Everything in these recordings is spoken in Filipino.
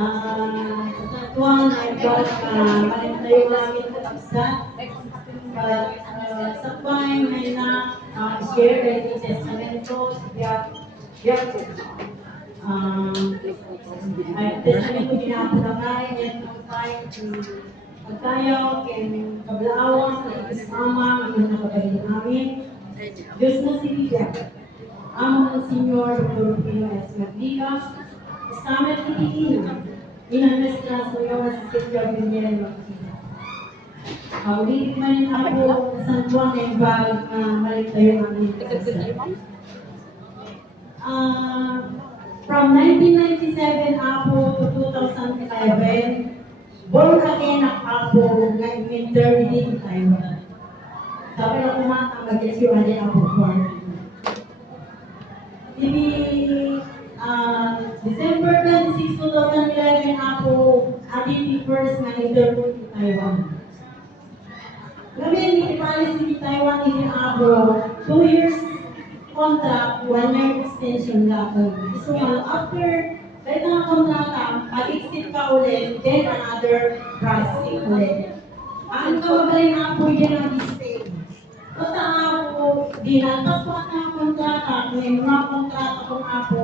Sa tuwang ay got maling tayo langit at absat. But sa tuwang ay share ay testamento siya ay testamento ginapulangay at pagtayaw kay kablaawan sa ikasama ang nakabalik namin. Diyos na si Lidia, Amo ng Senyor, Dr. Pino S. Magliga, kasama at itiina, inanas na sa iyo na si Silvia Guillermo Magliga. Ulitin man yung ako sa San Juan na ibag malik tayo namin. From 1997 ako to 2011, born again ako na in-intermediate time. Sabi na kumatang mag-issue na din ako for December 26, 2011 ako ADP first na interview in Taiwan. Ngayon, ipalis in Taiwan in ako 2 years contract, 1 year extension lang. So after kahit ang kontrata, pag-exit ka ulit, then another processing ulit. Ang kawagaling na po yun ang mistake. Basta ako, ginalpas ko ang kontrata, may mga kontrata kong ako,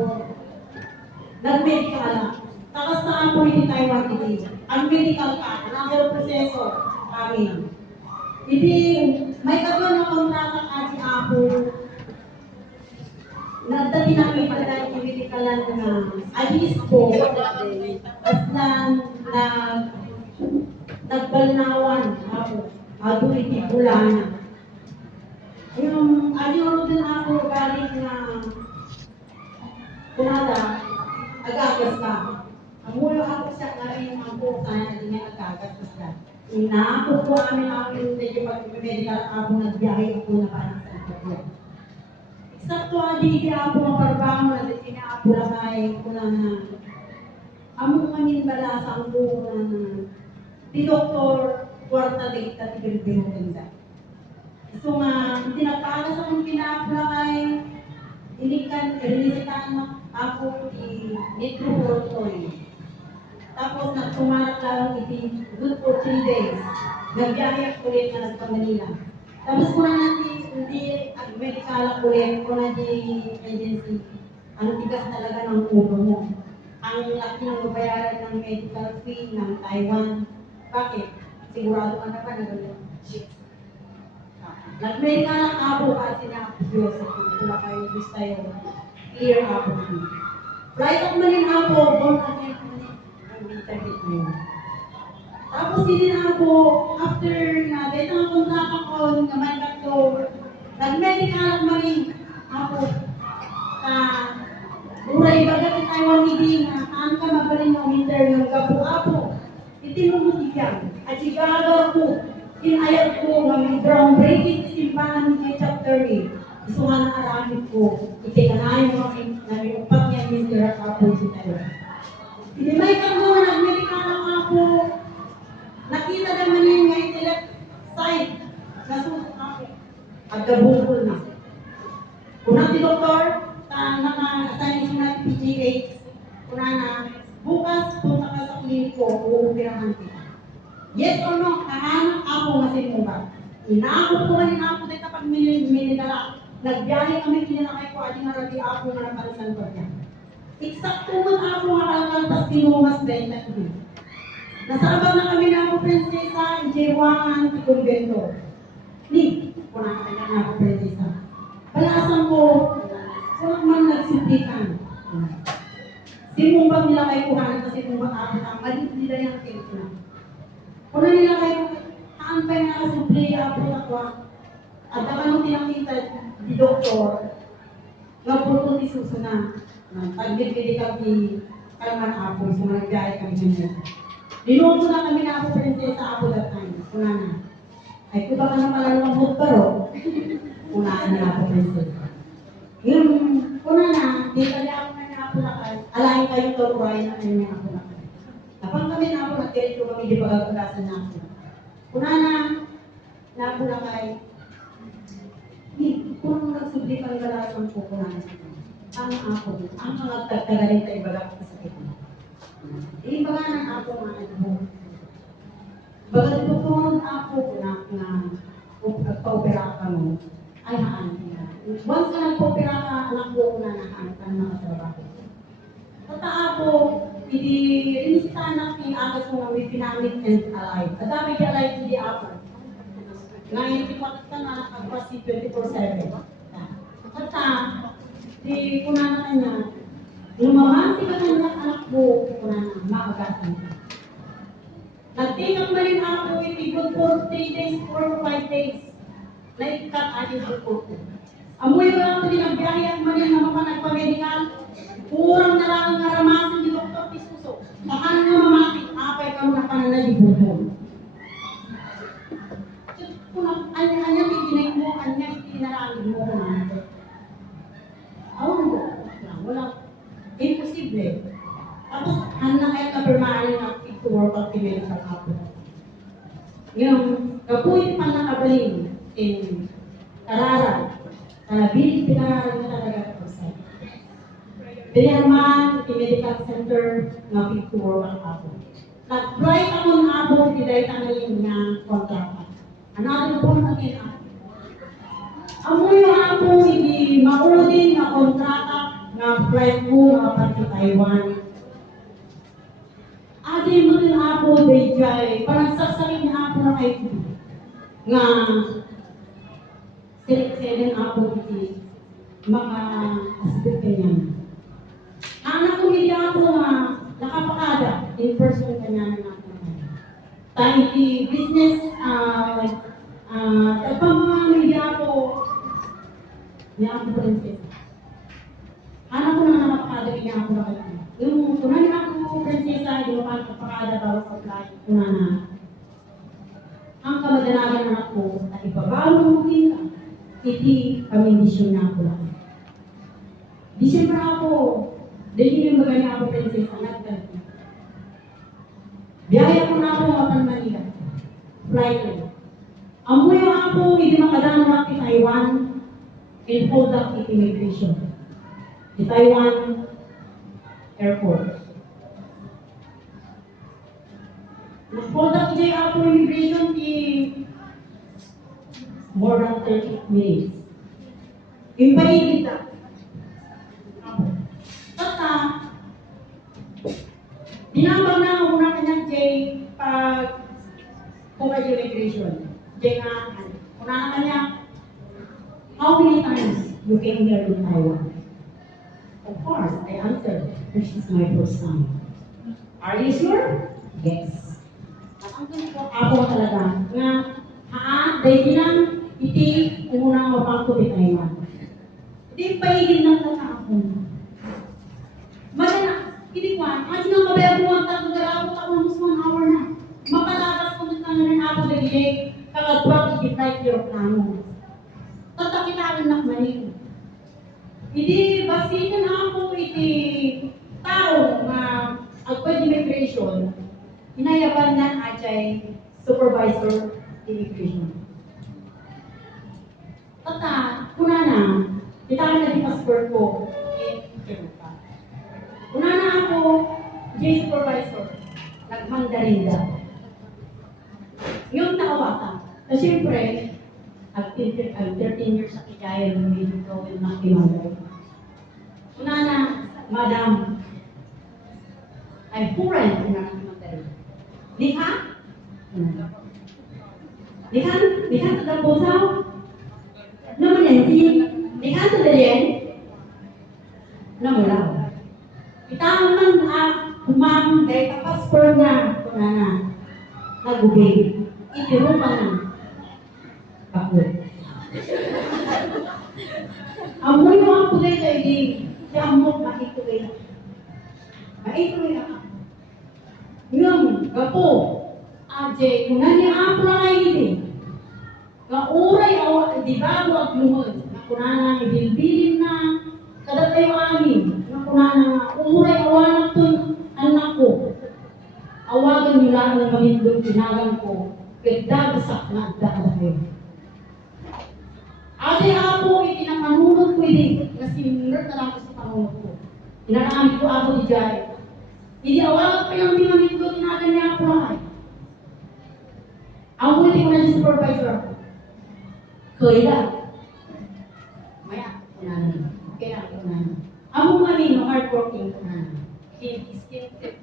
nag-medical lang. Tapos na ako hindi Taiwan hindi. Ang medical ka, another proseso kami. Hindi, may kaban na kontrata kasi ako, nagdati namin pala yung medical lang na alis po, at nagbalnawan ako, hindi pula na. Yung ano din ako galing na kunada, agagas ka. Amulo ako siya na rin ang po sana na niya agagas ka siya. Inaako po amin medyo pag-medical ako nagbiyahe ako na parang sa Antonio. Eksakto hindi ako maparbango na din ako lamay ko na among manin bala sa ang buong na di Dr. Cuarta de Tatigil Ganda. So nga, tinapala sa kong pinapalakay, inisitahan ako Nitro Ortoy. Tapos nagtumarak lang good for 3 days. Nagbiyahe ako ulit na nagpa Manila. Tapos kung hindi medical ulit, kung di agency, ang tigas talaga ng ulo mo. Ang laki ng babayaran ng medical fee ng Taiwan. Bakit? Sigurado ka na ba na gano'n? Nag-medical ang abo kasi na Diyos at wala kayo gusto tayo clear abo. Flight up manin abo, born again ang internet mo. Tapos hindi na ako, after na, dahil ang kontrata ko, naman ako, nag-medical manin ako. Uray baga sa Taiwan hindi na, saan ka magaling ng interview, gapo-apo. Itinumot yan. At sigagaw ko, inayat ko ng groundbreaking simbahan ng chapter 8. Gusto nga na aramid ko, itinanayin mo na upat niya yung Mr. Apo si Taiwan. Hindi may kamo, nag-medical lang ako. Nakita naman yung ngay left side. Nasusok ako. At gabungkol na. Kung natin doktor, naka-assign siya na PGH, kung na, bukas punta ka sa kliniko, uupirahan kita. Yes or no, nahanap ako masin mo ba? Inaakot ko rin ako dito kapag minidala. Nagbiyahe kami, kinalakay ko, ating narati ako na napalisan ko niya. Eksakto man ako makakaltas tinumas dahil na ito. Nasabang na kami na ako prinsesa, Jewangan, si Convento. Ni, kunakaya na ako prinsesa. Palasan ko, kung man nagsintikan. Simumbang nila kayo kuhanan kasi simumbang ako na malit nila yung tingin na. Kung nila kayo, aanpay na kasubli ako ako. At naman tinakita di doktor, nga po ti susuna. Pag-dipili kami kalman ako, so nagbiyahe kami niya. Dinuto na kami na ako prinsesa ako that time. Kuna na. Ay, kung baka na pala lumabot pero, kunaan na ako prinsesa. Yung kuna na, di kaya ako na ako nakal. Alahin kayo to, kuray na kayo na ako nakal. Kapag kami na ako, nagtirit ko kami, di pagkakagasan na ako. Kuna na ako nakal. Kung nagsubli pang galasan ko, kuna na. Ang ako, ang mga tagtagaling tayo baga sa sakit mo. Mga ng ako mga ito. Bagat tutunod ako na pagpa-opera ka mo, ay haan niya. Once ka nagpa-opera ka, anak ko na nahaan ka ng mga trabaho. Tata ako, inistahan na agas mo ng pinamit and alive. At dami ka alive hindi ako. Ngayon, ipakit ka na nakapasi 24/7. Tata, di kunana niya, lumamanti ka na ng anak ko, kunana, maagasan ka. Nagtingak na rin ako, itigod for 3 days, 4 or 5 days. Naikat aking support ko. Amoy ko lang din ang biyahe at manin na mapanagpamedical. Kurang na lang ang naramasan ni Dr. Pisuso. Makan nga mamatik, apay ka muna pananalibog mo. Kung anya tiginay mo, anya tinarangin mo kung ano. Awan ko, wala. Imposible. Tapos, na kaya kapirmaan na fit to work activity sa kapo. Yung kapuit pa nakabaling in Tarara, bilid pinararan na talaga ako sa Pinarman, medical center na fit to work ang kapo. Nag-flight ako ng abo, diday tangalin nga kontrata. Another po natin ako. Amoy yung ako, hindi maudin na kontrata na flight ko na sa Taiwan. Adi mo rin ako, Dejay, parang sasakin niya ako na kayo nga select-select ako iti maka-aspect kanya. Anak ko hindi ako nga nakapakada in person kanya na ako. Tayo di business, tapang mga hindi ako niya ako princess. Anak ko na nakapakada niya ako na kayo. Yung kunan ako prinsesa, yung pagpapakada bago sa flight, kunan na. Ang kamadalagan na ako, at ipabalo mo din ka, hindi kami misyon na ako lang. Di siyempre ako, dahil yung maganda ako prinsesa, nagdala. Biyaya ko na ako mapan Manila. Flight ko. Amoy yung ako, hindi makadaan na sa Taiwan, and hold up immigration. Di Taiwan, airport. Nag-hold up siya ako immigration more than 30 minutes. Yung paligid na. Tata, dinambang na una kanyang Jay pag kuha yung immigration. Jay nga, una na kanya, how many times you came here in Taiwan? Of course, I answered, this is my first time. Are you sure? Yes. Ang ko ako talaga nga, dahil lang iti unang mapangko di Taiwan. Hindi paigil lang na ako. Magana, hindi ko kasi nga kabayag mo ang tatagara ako almost 1 hour na. Mapalakas ko na rin ako dahil kakagwag ikitay kiro plano. Tatakitawan na manin. Hindi basikan ako iti tao na agpad immigration, inayaban na ajay supervisor immigration. Tata, kuna na, kita na di passport ko, kuna na ako, J supervisor, nagmandarinda. Yung nakawata, na siyempre, ang 13 years sa kikaya ng dito with mga kimagay. Una na, Madam, ay foreign na kimagay. Liha? Liha sa Daposaw? Naman yan, liha sa Darien? Namulaw. Itaman ma'am, dahil kapasper na, kuna na, nagubig. Itiro pa na. Ako. Amoy mo ako dahil ay di siya mo makituloy. Maituloy ako. Yung gapo, Ajay, kung nani ako lang ay hindi. Kauray o, di ba, huwag lumod. Nakunana, ibilbilin na, kada tayo amin. Nakunana, uray awanak to, anak ko. Awagan nila ng mamindong tinagan ko. Kagdagasak na agdaan kayo. Ate ako, itinakamunod ko hindi. Kasi minurot na lang ako sa panunod ko. Inarami ko ako di Jai. Hindi awag pa yung pinamito tinagan niya ako ay. Ang buti ko na yung supervisor. Kuya. Maya, kunanan. Okay na, kunanan. Ang mga nino, hardworking kunanan. Skin tip.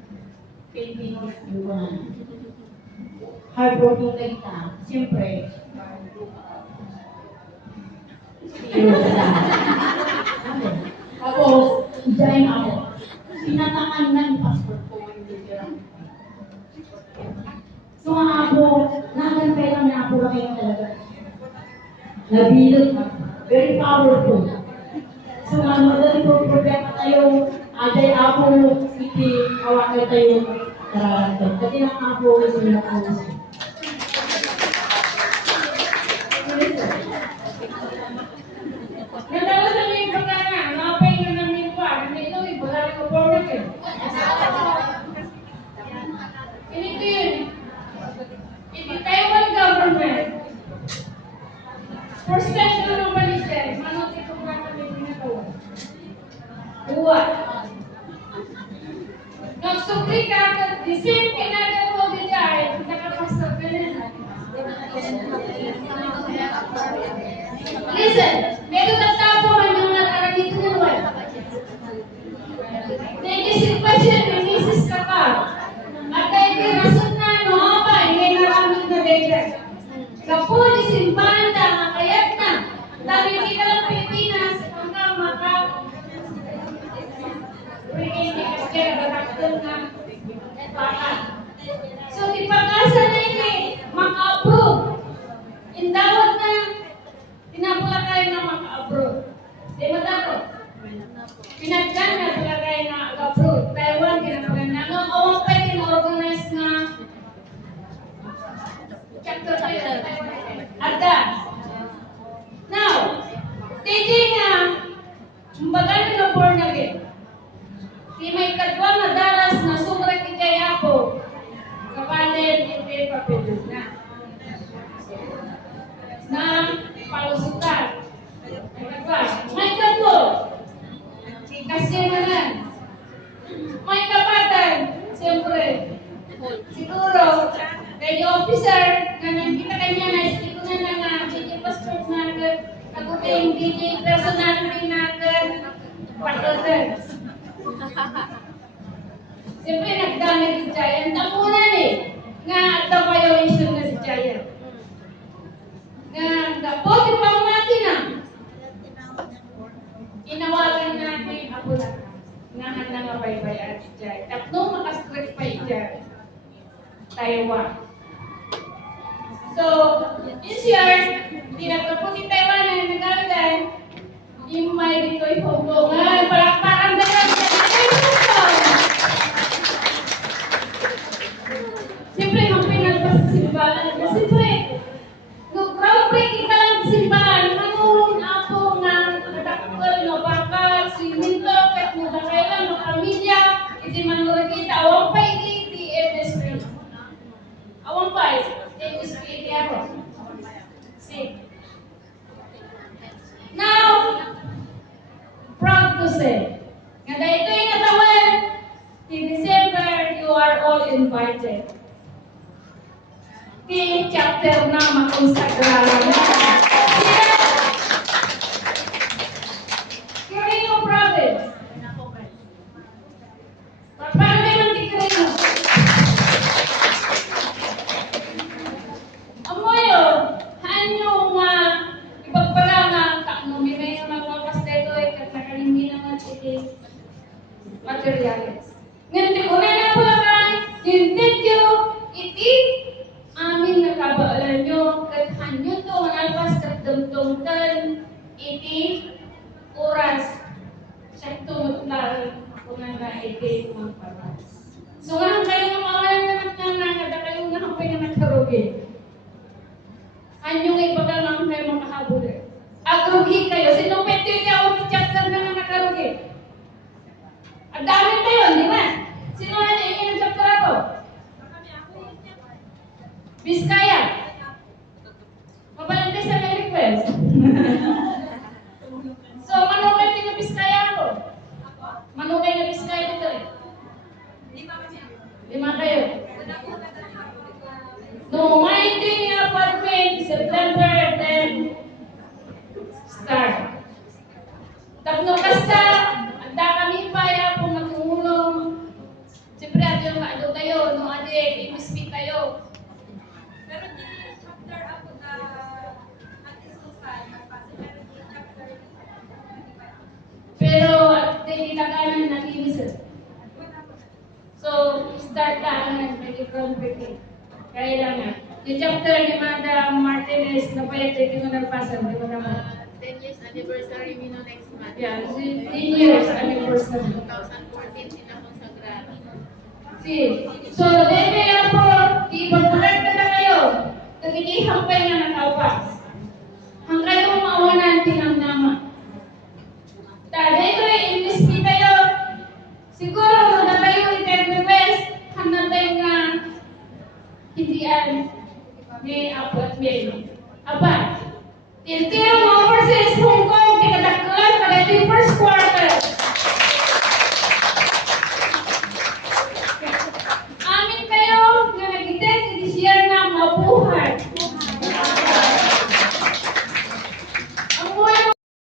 Filipino yung kunanan. Hardworking kita. Siyempre, ako, join ako. Pinataan na yung passport ko. So nga ako, nagantay lang na ako lang yung talaga. Nabilot na. Very powerful. So nga, madali po problema tayo. Aday ako, iti, awakay tayo. Kasi lang ako, sila ako. Nadala sa mga pagkana, napay na namin pa, nito yung balari ko format eh. Ganito yun. Hindi Taiwan government. First step na ng balisan, manot ito nga kami ginagawa. Buwan. Nagsukli ka, the same kinagawa din dahil, nakapasok ka na. Listen, medyo nagtapo man yung nakaragito ng wala. Nagisip pa siya, namisis ka pa. At dahil rason na, no, ba, hindi naramit na dayag. Kapo, simbahan na, makayat na. Dami kita lang Pilipinas, hanggang maka... Pwede kasi nagkakatong na baka. So, di pag-asa na ini, maka-approve. Indawat na, pinapula kayo na maka-approve. Di ba dato? Pinagdan na pala kayo na approve. Taiwan, kinapaganda. Ang awang pa organize na chapter tayo. Ada. Now, thinking na, kumbaga na born again. Di may kadwa na daras na sumra kitay ako. Kapalit, hindi papilog na. Na palusutan. May kadwo. Kasi naman. May kapatan. Siyempre. Siguro, kayo officer, na nakita kanya na istiko na na nga, DJ passport na naguping DJ personality na patotan. Siyempre, nagdami si Giant. Tapunan eh. Nga, ito violation na si Giant. Nga, dapat ipamati na. Inawagan natin ako na. Ngahan na nga baybayan si Giant. Tapno makastrip pa dyan. Taiwan. So, this year, tinagpapot si Taiwan na nagagalan. Yung may dito ipuntungan. Palakpakan na lang sa siyempre, nung pinagpas sa simbahan, siyempre, nung groundbreaking ka lang sa simbahan, nanoon ako ng natakol, no, bakal, siminto, kahit mo bakailan, no, pamilya, iti manura kita, awang pa iti MSP. Awang pa, MSP iti ako. See. Now, proud to say, nga dahil ito yung natawan, in December, you are all invited. Di chapter na makonsagrado na. Quirino province. Paano naman di Quirino? Amoyo, hanyo nga ipagpala nga kaknumi na yung mga kasteto ay katakalimin naman iti materials. Ngayon, una na po lang, hindi nyo iti amin nakabaalan nyo, kahit hanyo to, manalpas katdumdumtan, iti oras, siya tumutlar, kung nga iti magparas. So nga kayo mamawalan naman nga, kada kayo nga kayo nagkarugi. Hanyo nga ibaga nga kayo makahabuli. Agrugi kayo, sinong pwede niya ako i-chapter na nga nakarugi? Ang dami tayo, di ba? Sino na niya yung chapter ako? Biskaya. Mabalante sa may request. So, manukay din na Biskaya ako. Manukay na Biskaya dito eh. 5 kayo. No, minding apartment, September, then start. Tapno kasta, anda kami pa ya po matulong. Siyempre, ato yung ano tayo, no, ade, i-mismeet tayo. Pero di chapter ako na Ate Susan, kasi meron din chapter Pero, at hindi tagalan na kinis. So, start lang ng groundbreaking. Kaya lang nga. Yung chapter ni Madam Martinez na payag tayo kinunagpasan, di ba naman? 10 years anniversary nino next month. Yeah, 10 years anniversary. 2014 sila consagrado. See, so debe lang po, ipag-correct na na kayo. Nagigihapay nga nakapas. Hanggang mo maawanan tinamnama. Dahil ito ay imbesti tayo. Siguro muna tayo i-request. Hanggang tayo nga hindian ni Apo at Melo. Apa, tintiro